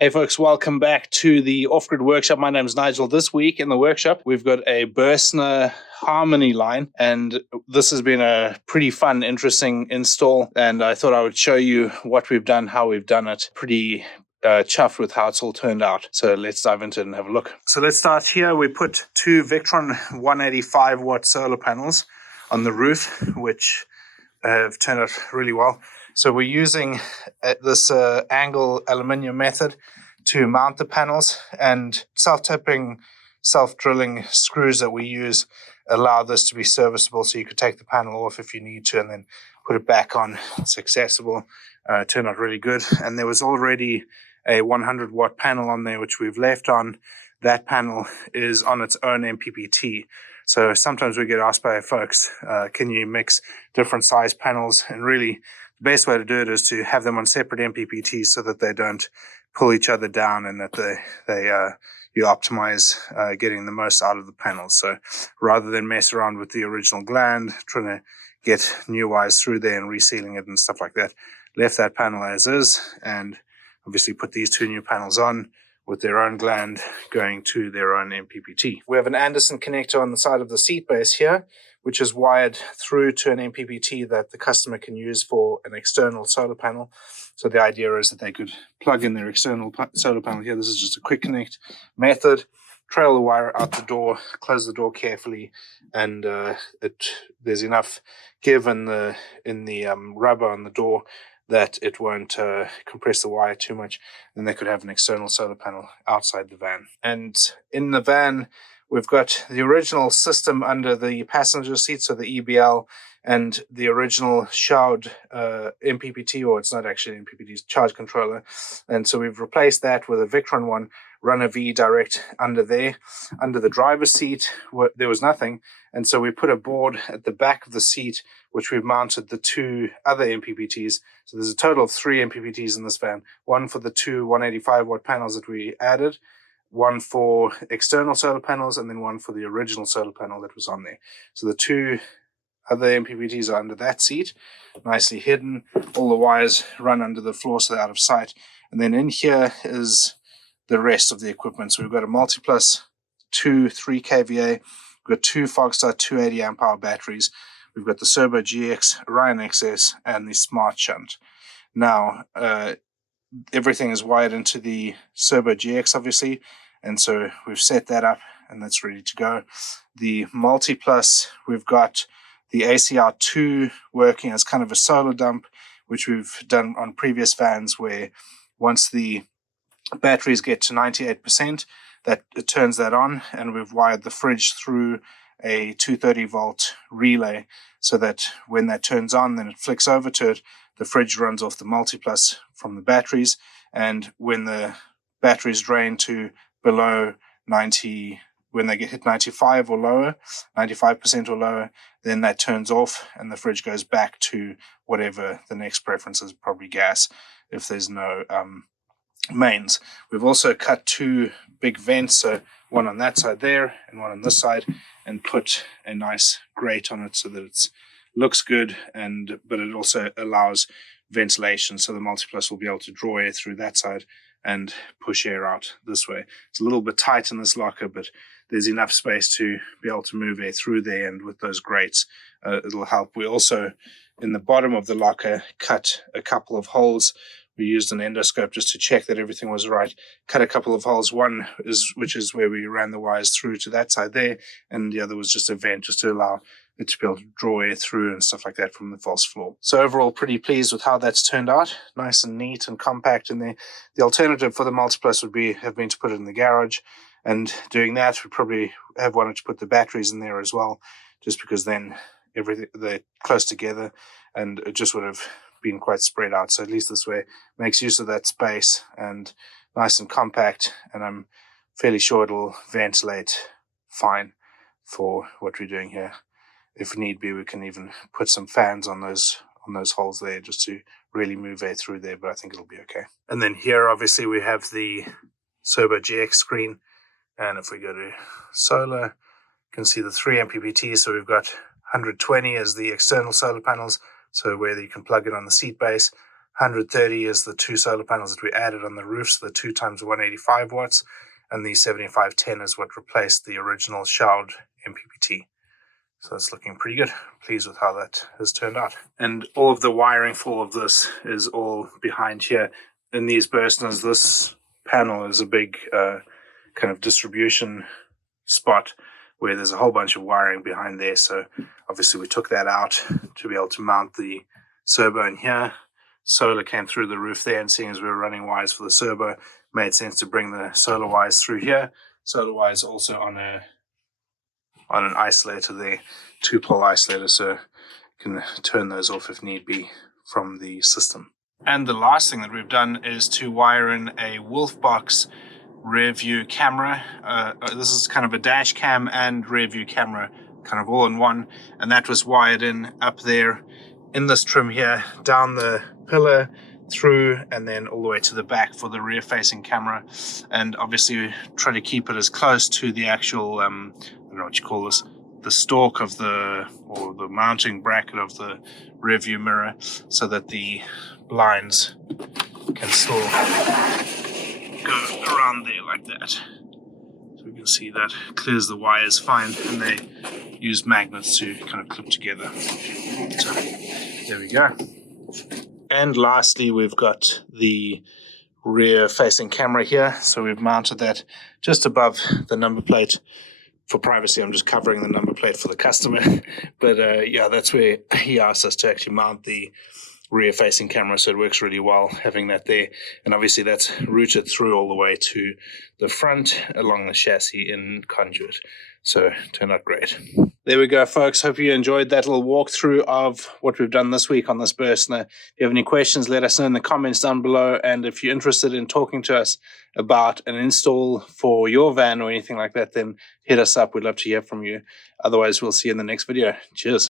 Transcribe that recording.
Hey folks, welcome back to the Offgrid workshop. My name is Nigel. This week in the workshop, we've got a Burstner Harmony line, and this has been a pretty fun, interesting install, and I thought I would show you what we've done, how we've done it. Pretty chuffed with how it's all turned out. So let's dive into it and have a look. So let's start here. We put two Victron 185 watt solar panels on the roof, which have turned out really well. So we're using this angle aluminium method to mount the panels, and self-tapping, self-drilling screws that we use allow this to be serviceable, so you could take the panel off if you need to and then put it back on. It's accessible. It turned out really good. And there was already a 100 watt panel on there, which we've left on. That panel is on its own MPPT. So sometimes we get asked by folks, can you mix different size panels? And really, the best way to do it is to have them on separate MPPTs so that they don't pull each other down, and that you optimize getting the most out of the panels. So rather than mess around with the original gland, trying to get new wires through there and resealing it and stuff like that, left that panel as is, and obviously put these two new panels on with their own gland going to their own MPPT. We have an Anderson connector on the side of the seat base here, which is wired through to an MPPT that the customer can use for an external solar panel. So the idea is that they could plug in their external solar panel here. This is just a quick connect method. Trail the wire out the door, close the door carefully, and there's enough give in the rubber on the door that it won't compress the wire too much. Then they could have an external solar panel outside the van. And in the van, we've got the original system under the passenger seat, so the EBL, and the original showered MPPT, or it's not actually MPPT, it's charge controller. And so we've replaced that with a Victron one, run a V direct under there. Under the driver's seat, there was nothing. And so we put a board at the back of the seat, which we've mounted the two other MPPTs. So there's a total of 3 MPPTs in this van, one for the two 185 watt panels that we added, one for external solar panels, and then one for the original solar panel that was on there. So the two other MPPTs are under that seat, nicely hidden. All the wires run under the floor, so they're out of sight. And then in here is the rest of the equipment. So we've got a Multiplus 3 kVA, we've got two Fogstar 280 amp hour batteries, we've got the Serbo GX, Orion XS, and the Smart Shunt. Now, everything is wired into the Serbo GX, obviously, and so we've set that up, and that's ready to go. The Multiplus, we've got the ACR2 working as kind of a solar dump, which we've done on previous vans, where once the batteries get to 98%, that it turns that on, and we've wired the fridge through a 230 volt relay, so that when that turns on, then it flicks over to it. The fridge runs off the Multiplus from the batteries, and when the batteries drain to below 90, when they get hit 95 or lower, 95% or lower, then that turns off and the fridge goes back to whatever the next preference is, probably gas, if there's no mains. We've also cut 2 big vents, so one on that side there and one on this side, and put a nice grate on it so that it looks good, but it also allows ventilation, so the Multiplus will be able to draw air through that side and push air out this way. It's a little bit tight in this locker, but there's enough space to be able to move air through there, and with those grates, it'll help. We also, in the bottom of the locker, cut a couple of holes. We used an endoscope just to check that everything was right. Cut a couple of holes. One which is where we ran the wires through to that side there, and the other was just a vent just to allow it to be able to draw air through and stuff like that from the false floor. So overall, pretty pleased with how that's turned out. Nice and neat and compact in there. The alternative for the Multiplus would have been to put it in the garage, and doing that, we probably have wanted to put the batteries in there as well, just because then they're close together, and it just would have been quite spread out. So at least this way makes use of that space, and nice and compact, and I'm fairly sure it'll ventilate fine for what we're doing here. If need be, we can even put some fans on those holes there just to really move air through there, but I think it'll be okay. And then here, obviously, we have the Serbo GX screen, and if we go to solar, you can see the 3 MPPTs. So we've got 120 as the external solar panels, so where you can plug it on the seat base, 130 is the 2 solar panels that we added on the roof, so the 2 times 185 watts, and the 7510 is what replaced the original showered MPPT. So it's looking pretty good. Pleased with how that has turned out. And all of the wiring for all of this is all behind here. In these Burstners, this panel is a big kind of distribution spot where there's a whole bunch of wiring behind there. So obviously we took that out to be able to mount the servo in here. Solar came through the roof there, and seeing as we were running wires for the servo, made sense to bring the solar wires through here. Solar wires also on an isolator there, 2-pole isolator, so you can turn those off if need be from the system. And the last thing that we've done is to wire in a Wolfbox rear view camera. This is kind of a dash cam and rear view camera kind of all in one, and that was wired in up there in this trim here, down the pillar, through, and then all the way to the back for the rear facing camera. And obviously we try to keep it as close to the actual I don't know what you call this, the stalk of the, or the mounting bracket of the rear view mirror, so that the blinds can still go around there like that. So we can see that clears the wires fine, and they use magnets to kind of clip together. So there we go. And lastly, we've got the rear facing camera here. So we've mounted that just above the number plate. For privacy, I'm just covering the number plate for the customer. But yeah, that's where he asked us to actually mount the rear facing camera, so it works really well having that there. And obviously that's routed through all the way to the front along the chassis in conduit. So turned out great. There we go, folks. Hope you enjoyed that little walkthrough of what we've done this week on this Burstner. If you have any questions, let us know in the comments down below. And if you're interested in talking to us about an install for your van or anything like that, then hit us up. We'd love to hear from you. Otherwise, we'll see you in the next video. Cheers.